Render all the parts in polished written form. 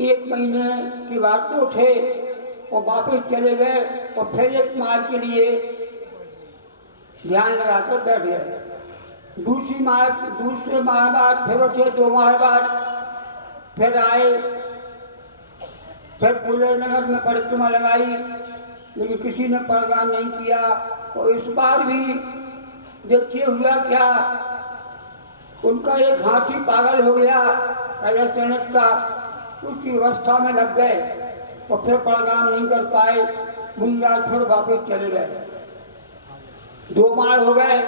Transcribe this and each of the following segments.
1 महीने की बाद तो उठे और वापस चले गए और फिर 1 माह के लिए ध्यान लगाकर बैठ गए। दूसरे माह बाद फिर उठे, 2 माह बाद फिर आए, फिर पूरे नगर में परिक्रमा लगाई, लेकिन किसी ने प्रदान नहीं किया। और इस बार भी देखिए हुआ क्या, उनका एक हाथी पागल हो गया राजा जनक का, उसकी अवस्था में लग गए और फिर प्रदान नहीं कर पाए। मुनिराज फिर वापस चले गए। 2 माह हो गए,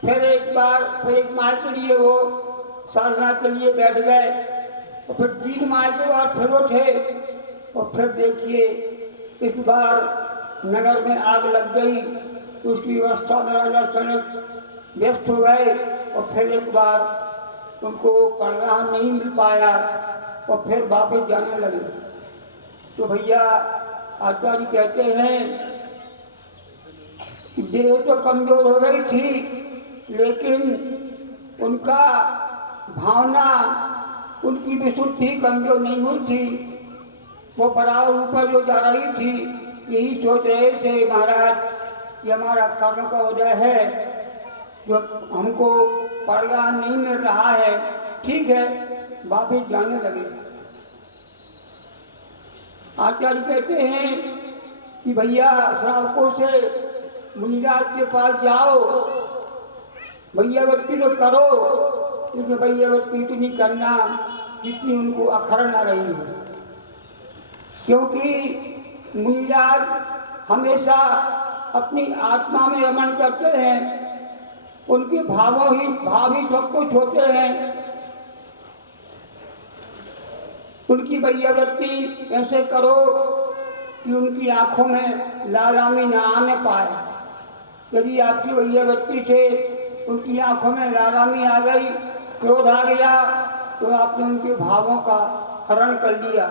फिर एक माह के लिए वो साधना के लिए बैठ गए और फिर 3 माह के बाद फिर उठे और फिर देखिए इस बार नगर में आग लग गई। उसकी अवस्था में राजा जनक व्यस्त हो गए और फिर एक बार उनको परिणाम नहीं मिल पाया और फिर वापस जाने लगे। तो भैया आचार्य कहते हैं कि देह तो कमजोर हो गई थी, लेकिन उनका भावना, उनकी विशुद्धि कमजोर नहीं हुई थी। वो बराबर ऊपर जो जा रही थी, यही सोच रहे थे महाराज कि हमारा कर्म का उदय है, जो हमको परिणाम नहीं मिल रहा है, ठीक है, वापिस जाने लगे। आचार्य कहते हैं कि भैया श्रावकों से मुनिराज के पास जाओ, भैयावृत्ति तो करो, लेकिन भैयावृत्ति इतनी करना जितनी उनको अखर न रही है। क्योंकि मुनिराज हमेशा अपनी आत्मा में रमण करते हैं, उनके भाव ही सब कुछ होते हैं। उनकी भैयावृत्ति ऐसे करो कि उनकी आंखों में लालामी न आने पाए। यदि आपकी भैयावृत्ति से उनकी आंखों में लालामी आ गई, क्रोध आ गया, तो आपने उनके भावों का हरण कर लिया।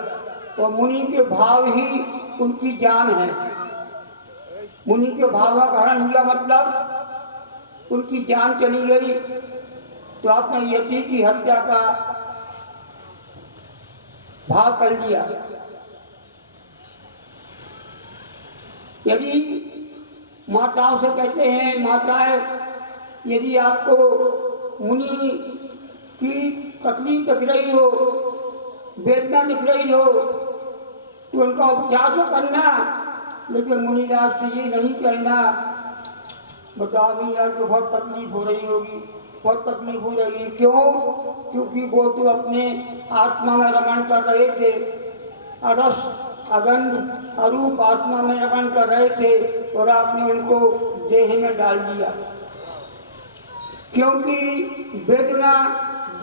और मुनि के भाव ही उनकी जान है। मुनि के भावों का हरण हुआ मतलब उनकी जान चली गई। तो आपने यति की हत्या का भाव कर लिया। यदि माताओं से कहते हैं, माताएं, यदि आपको मुनि की तकलीफ दिख रही हो, वेदना दिख रही हो, तो उनका उपचार तो करना, लेकिन मुनिराज से ये नहीं कहना बताओ भैया को बहुत तकलीफ हो रही होगी, बहुत तकलीफ हो रही। क्यों? क्योंकि वो तो अपने आत्मा में रमण कर रहे थे, अरस अगंध अरूप आत्मा में रमण कर रहे थे और आपने उनको देह में डाल दिया। क्योंकि वेदना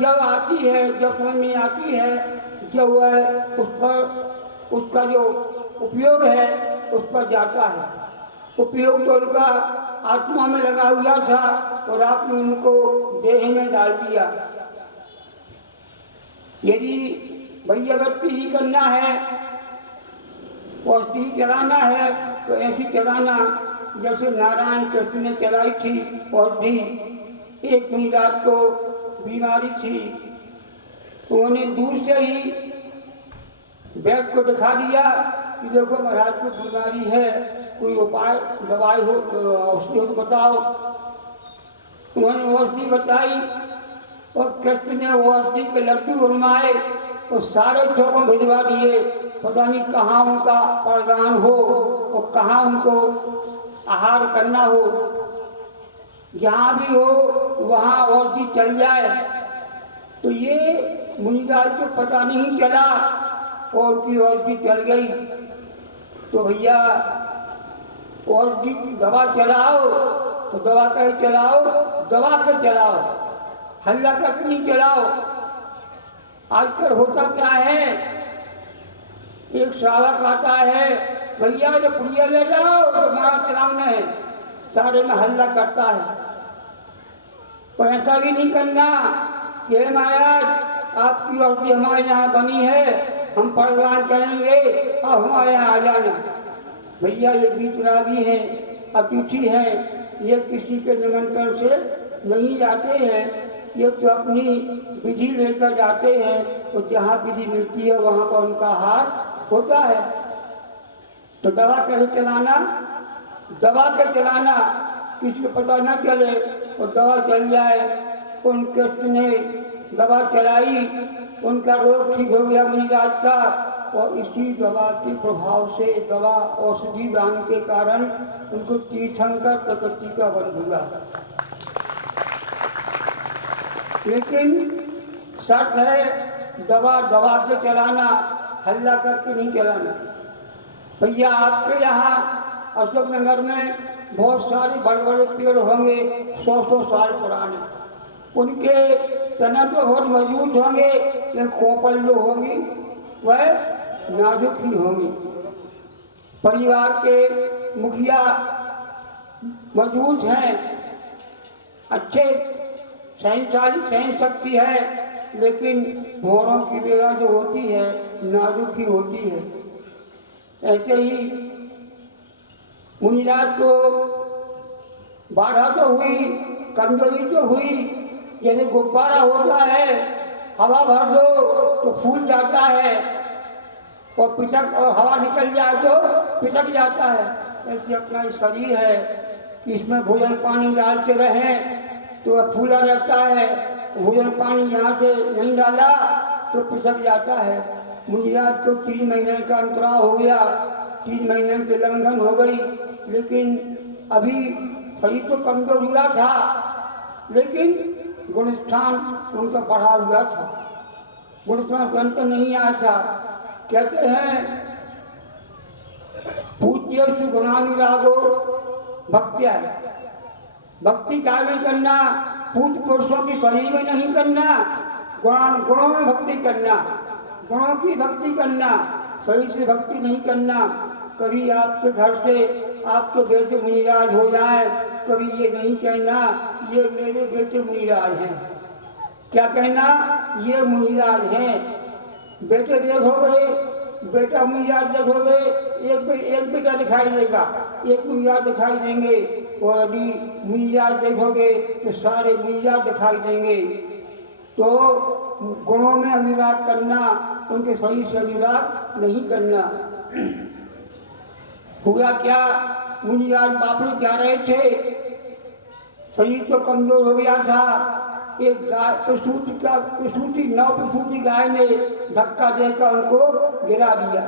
जब आती है, जब मन में आती है, जब वह उस पर उसका जो उपयोग है उस पर जाता है। उपयोग तो उनका आत्मा में लगा हुआ था और आपने उनको देह में डाल दिया। यदि भैयावृत्ति ही करना है, औषधि चलाना है, तो ऐसी चलाना जैसे नारायण कृष्ण ने चलाई थी औषधि। एक मुनिराज को बीमारी थी, उन्होंने दूर से ही वैद्य को दिखा दिया कि देखो महाराज को बीमारी है, कोई उपाय दवाई हो, औषधि हो तो बताओ। उन्होंने औषधि बताई और कृष्ण ने औषधि के लड्डू बनवाए और सारे चौकों भिजवा दिए। पता नहीं कहाँ उनका प्रदान हो और कहाँ उनको आहार करना हो। जहाँ भी हो वहाँ औषधि चल जाए। तो ये मुनिराज को पता नहीं चला और उनकी औषधि चल गई। तो भैया औषधि की दवा चलाओ तो दवा कहे चलाओ, दवा के चलाओ, हल्ला करके नहीं चलाओ। आजकल होता क्या है, एक श्रावक आता है, भैया जो पुड़िया ले जाओ तो मारा चलाना है, सारे में हल्ला करता है। तो ऐसा भी नहीं करना कि महाराज आपकी औषधि हमारे यहाँ बनी है, हम प्रदान करेंगे, अब हमारे यहाँ आ जाना। भैया ये बीतरागी हैं, अतिथि हैं, ये किसी के निमंत्रण से नहीं जाते हैं, ये तो अपनी विधि लेकर जाते हैं, तो जहाँ विधि मिलती है वहाँ पर उनका हार होता है। तो दवा कैसे चलाना, दबा के चलाना, किसी को पता न चले और दवा चल जाए। उन कृष्ण ने दवा चलाई, उनका रोग ठीक हो गया मुनिराज का, और इसी दवा के प्रभाव से, दवा औषधि दान के कारण उनको तीर्थंकर प्रकृति का वन हुआ। लेकिन शर्त है दवा दबा के चलाना, हल्ला करके नहीं चलाना। भैया आपके यहाँ अशोकनगर में बहुत सारे बड़े बड़े पेड़ होंगे 100-100 साल पुराने, उनके तना तो बहुत मजबूत होंगे, लेकिन कोपल जो होंगी वह नाजुक ही होंगी। परिवार के मुखिया मजबूत हैं, अच्छे सहनशाली सहन शक्ति है, लेकिन भौरों की बेड़ा जो होती है नाजुक ही होती है। ऐसे ही मुनिराज को बाधा तो हुई, कमजोरी तो हुई। जैसे गुब्बारा होता है, हवा भर दो तो फूल जाता है, और पिचक और हवा निकल जाए तो पिचक जाता है। ऐसे अपना शरीर है कि इसमें भोजन पानी डालते रहें तो वह फूला रहता है, भोजन पानी यहाँ से नहीं डाला तो पिचक जाता है। मुनिराज को 3 महीने का अंतराल हो गया, 3 महीने के लंघन हो गई, लेकिन अभी शरीर तो कमजोर हुआ था, लेकिन गुणस्थान उनका बढ़ा हुआ था, गुणस्थान का अंत नहीं आया था। कहते हैं पूज्य सुगुणानि रागो भक्त्या, भक्ति काय में करना, पूज्य पुरुषों की शरीर में नहीं करना, गुणों में भक्ति करना, गुणों की भक्ति करना, शरीर से भक्ति नहीं करना। कभी आपके घर से आपके बेटे मुनिराज हो जाए, कभी ये नहीं कहना ये मेरे बेटे मुनिराज हैं, क्या कहना ये मुनिराज हैं। बेटे देखोगे, बेटा मुनिराज देखोगे, एक बेटा दिखाई देगा, एक मुनिराज दिखाई देंगे, और यदि मुनिराज देखोगे तो सारे मुनिराज दिखाई देंगे। तो गुणों में अनुराग करना, उनके शरीर से अनुराग नहीं करना। हुआ क्या, मुनिराज वापस जा रहे थे, शरीर तो कमजोर हो गया था। एक गाय नव प्रसूति गाय ने धक्का देकर उनको गिरा दिया।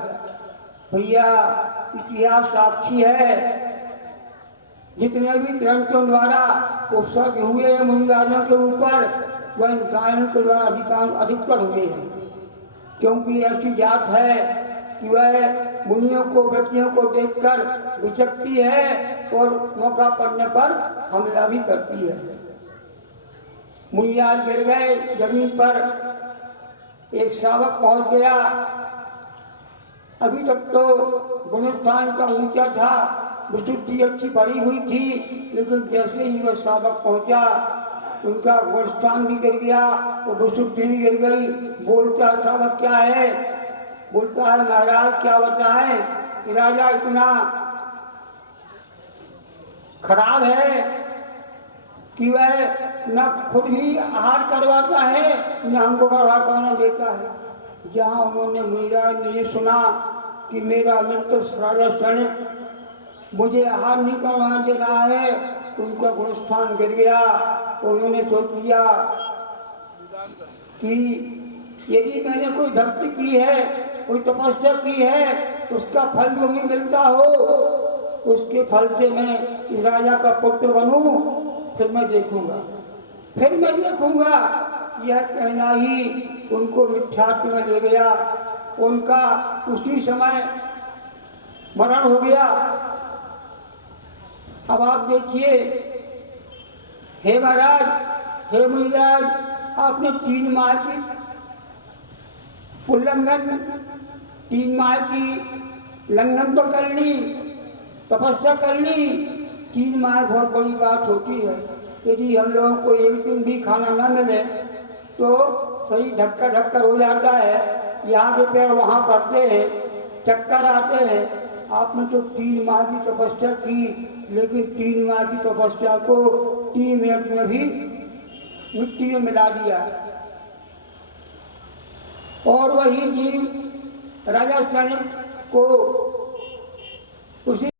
भैया इतिहास साक्षी है, जितने भी ग्रंथों द्वारा उत्सर्ग हुए हैं मुनिराजों के ऊपर, वह गायों के द्वारा अधिकतर हुए हैं, क्योंकि ऐसी जात है कि वह मुनियों को, व्यक्तियों को देखकर विचकती है और मौका पड़ने पर हमला भी करती है। मुनिराज गिर गए जमीन पर, एक शावक पहुंच गया। अभी तक तो गुणस्थान का ऊंचा था, विशुद्धि अच्छी बढ़ी हुई थी, लेकिन जैसे ही वह शावक पहुंचा उनका गुणस्थान भी गिर गया और विशुद्धि भी गिर गई। बोलता शावक क्या है, बोलता है महाराज क्या बताएं कि राजा इतना खराब है कि वह न खुद भी आहार करवाता है, न हमको आहार करना देता है। जहाँ उन्होंने मुनिराज ने ये सुना कि मेरा मित्र राजा सैनिक मुझे आहार नहीं करवाना दे रहा है, तो उनका गुणस्थान गिर गया। उन्होंने सोच लिया कि यदि मैंने कोई भक्ति की है, कोई तपस्या की है, उसका फल जो भी मिलता हो, उसके फल से मैं इस राजा का पुत्र बनूं, फिर मैं देखूंगा। यह कहना ही उनको मिथ्यात्व में ले गया। उनका उसी समय मरण हो गया। अब आप देखिए, हे महाराज, हे मुनिराज, आपने 3 माह की उल्लंघन, 3 माह की लंघन तो कर ली, तपस्या कर ली। 3 माह बहुत बड़ी बात होती है। यदि हम लोगों को एक दिन भी खाना ना मिले तो सही ढक्कर हो जाता है, यहाँ के पैर वहाँ पड़ते हैं, चक्कर आते हैं। आपने तो 3 माह की तपस्या की, लेकिन 3 माह की तपस्या को 3 मिनट में भी मिट्टी में मिला दिया और वही जीव राजा जनक को उसी